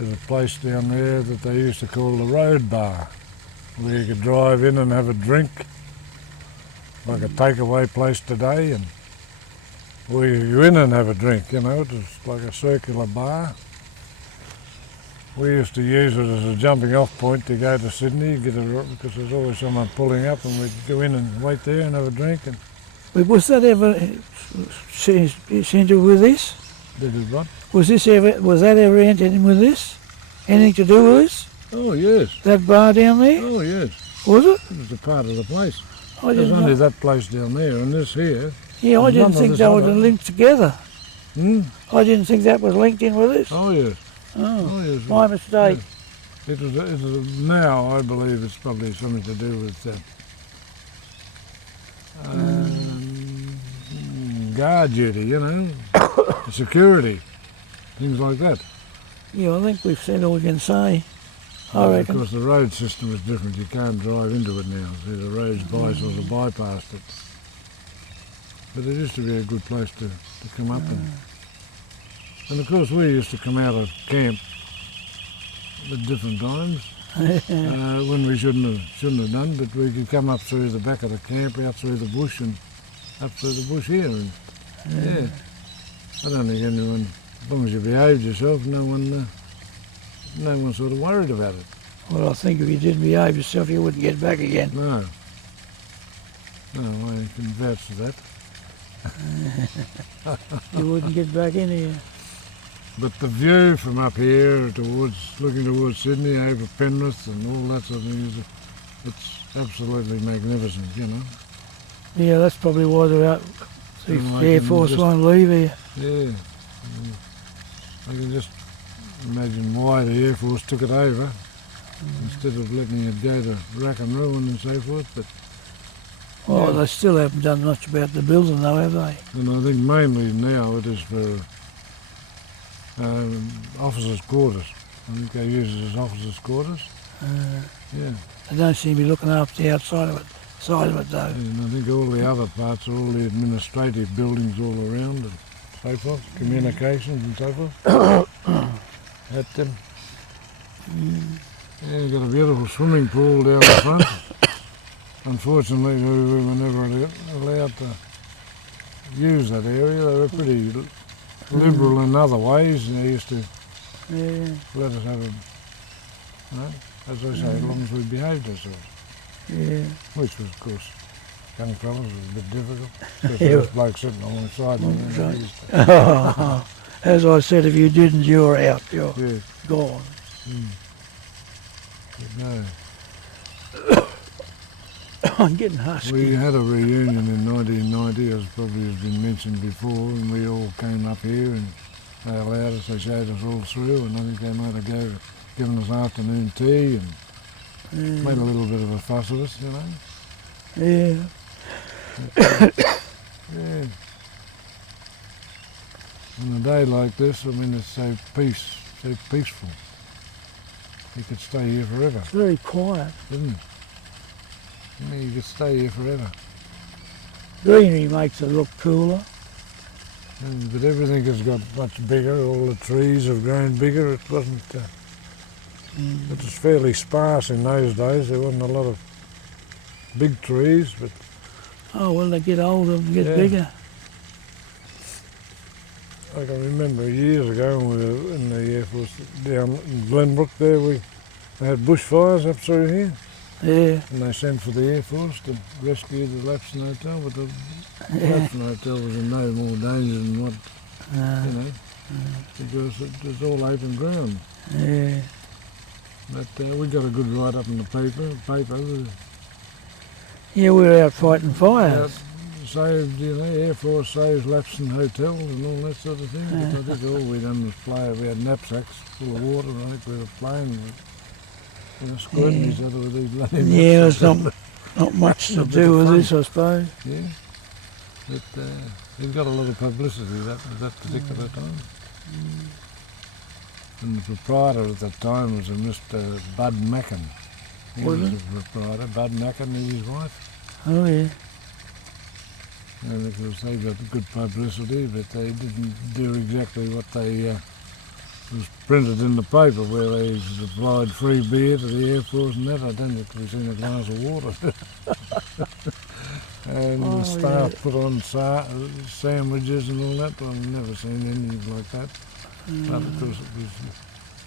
a place down there that they used to call the Road Bar, where you could drive in and have a drink, like a takeaway place today, and or you go in and have a drink, you know, it was like a circular bar. We used to use it as a jumping off point to go to Sydney, because there's always someone pulling up, and we'd go in and wait there and have a drink. And But was that ever centred with this? did it what? Was that ever entered in with this? Anything to do with this? Oh yes. That bar down there? Oh yes. Was it? It was a part of the place. I There's didn't only know. that place down there, and this here. Yeah, I There's didn't none think of they this were other. linked together. Hmm? I didn't think that was linked in with this. Oh yes. Oh, yes. my mistake. It was now, I believe it's probably something to do with guard duty, you know, security, things like that. Yeah, I think we've said all we can say. I Of reckon. course, the road system is different. You can't drive into it now. See, the roads sort of bypassed it. But it used to be a good place to come up and of course we used to come out of camp at different times when we shouldn't have done, but we could come up through the back of the camp, out through the bush and up through the bush here. And yeah, I don't think anyone, as long as you behaved yourself, no one sort of worried about it. Well, I think if you didn't behave yourself, you wouldn't get back again. No, I can vouch for that. You wouldn't get back in here. But the view from up here looking towards Sydney, over Penrith and all that sort of thing, it's absolutely magnificent, you know. Yeah, that's probably why the Air Force won't leave here. Yeah. I can just imagine why the Air Force took it over instead of letting it go to rack and ruin and so forth. But Well, they still haven't done much about the building though, have they? and I think mainly now it is for officers' quarters. I think they use it as officers' quarters. Yeah. They don't seem to be looking after the outside of it, though. And I think all the other parts are all the administrative buildings all around and so forth, communications and so forth. Yeah, you've got a beautiful swimming pool down the front. Unfortunately, we were never allowed to use that area. They were pretty liberal in other ways, and they used to let us have as I say, as long as we behaved ourselves. Yeah. Which was, of course, young fellas was a bit difficult. Because there was bloke sitting alongside me. As I said, if you didn't, you're out. You're gone. But no. I'm getting husky. We had a reunion in 1990, as probably has been mentioned before, and we all came up here and they allowed us, they showed us all through, and I think they might have given us afternoon tea and made a little bit of a fuss of us, you know. Yeah. Yeah. On a day like this, I mean, it's so peaceful. You could stay here forever, It's very quiet. isn't it? Yeah, you could stay here forever. Greenery makes it look cooler. But everything has got much bigger. All the trees have grown bigger. It wasn't. It was fairly sparse in those days. There wasn't a lot of big trees, but Oh, well, they get older and get Yeah. bigger. I can remember years ago when we were in the Air Force down in Glenbrook there, they had bushfires up through here, Yeah. and they sent for the Air Force to rescue the Lapson Hotel, but the Lapson Hotel was in no more danger than what, you know, because it was all open ground. Yeah. But we got a good write-up in the paper. Yeah, we were out fighting fires. Saved, you know, Air Force saves Lapson Hotel and all that sort of thing. But I think all we done was play. We had knapsacks full of water, and I think we were playing, you know, squirting each other with these bloody Yeah, knapsacks. there's not much to A bit do of with fun. this, I suppose. Yeah, but it got a lot of publicity that particular time. And the proprietor at that time was a Mr. Bud Mackin. He Was was it? the proprietor, Bud Mackin and his wife. Oh, yeah. And of course they got good publicity, but they didn't do exactly what they was printed in the paper, where they supplied free beer to the Air Force and that. I don't think we've seen a glass of water. And Oh, the staff yeah. put on sandwiches and all that. I've never seen anything like that. But of course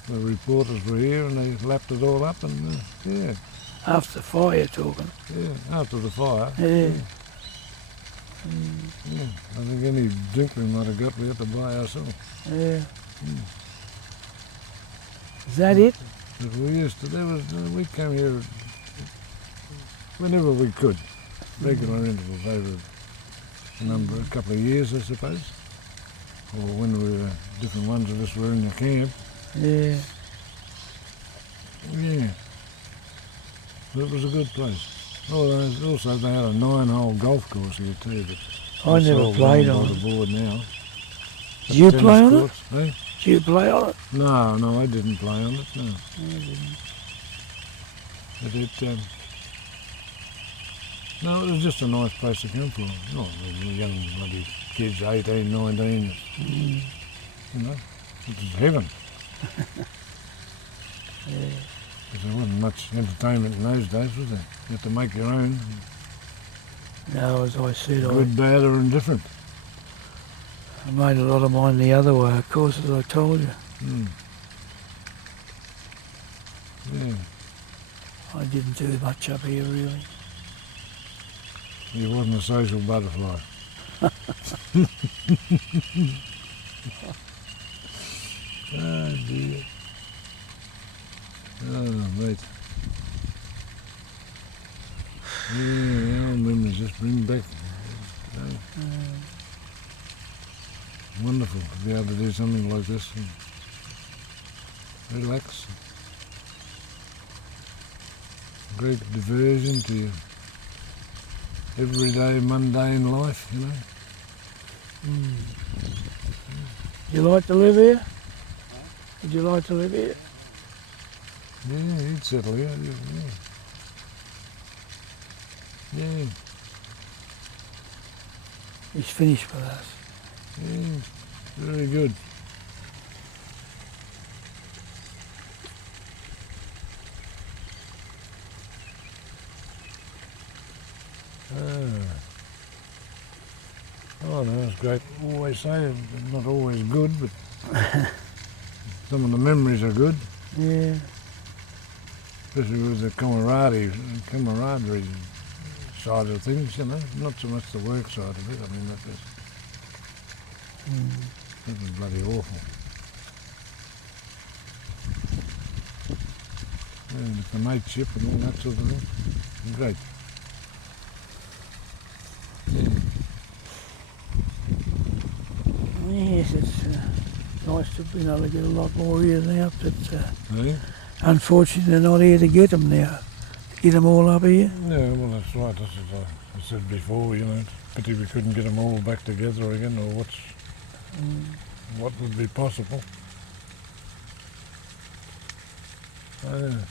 the reporters were here and they lapped it all up, and yeah, After the fire you're talking. after the fire. Yeah. Yeah, I think any drink we might have got, we had to buy ourselves. Yeah. Is that it? But we used to, we came here whenever we could, regular intervals over a couple of years, I suppose. Or when different ones of us were in the camp. Yeah. Yeah. But it was a good place. Oh, also they had a 9-hole golf course here too, but I it's never all played gone on by it. the board now. Did you Tennis play on it? courts, eh? Did you play on it? No, I didn't play on it, no. But no, it was just a nice place to come from. Not the young bloody kids, 18, 19, you know, it was heaven. Because there wasn't much entertainment in those days, was there? You had to make your own, No, as I said, good, bad or indifferent. I made a lot of mine the other way, of course, as I told you. Yeah, I didn't do much up here, really. you wasn't a social butterfly. Oh dear. Oh mate. Yeah, old memories just bring back. Wonderful to be able to do something like this and relax. Great diversion to your everyday mundane life, you know. You like to live here? Would you like to live here? Yeah, he'd settle here, yeah. He's finished with us. Yeah, very good. Oh no, it's great. Always say it's not always good, but some of the memories are good, Yeah. especially with the camaraderie side of things, you know, not so much the work side of it. I mean, that was bloody awful. And the mateship and all that sort of thing, great. it's nice to be able to get a lot more here now, but Yeah? unfortunately they're not here to get them now. To get them all up here. Yeah, well, that's right. That's as I said before, you know, it's a pity we couldn't get them all back together again, or what would be possible. Yeah.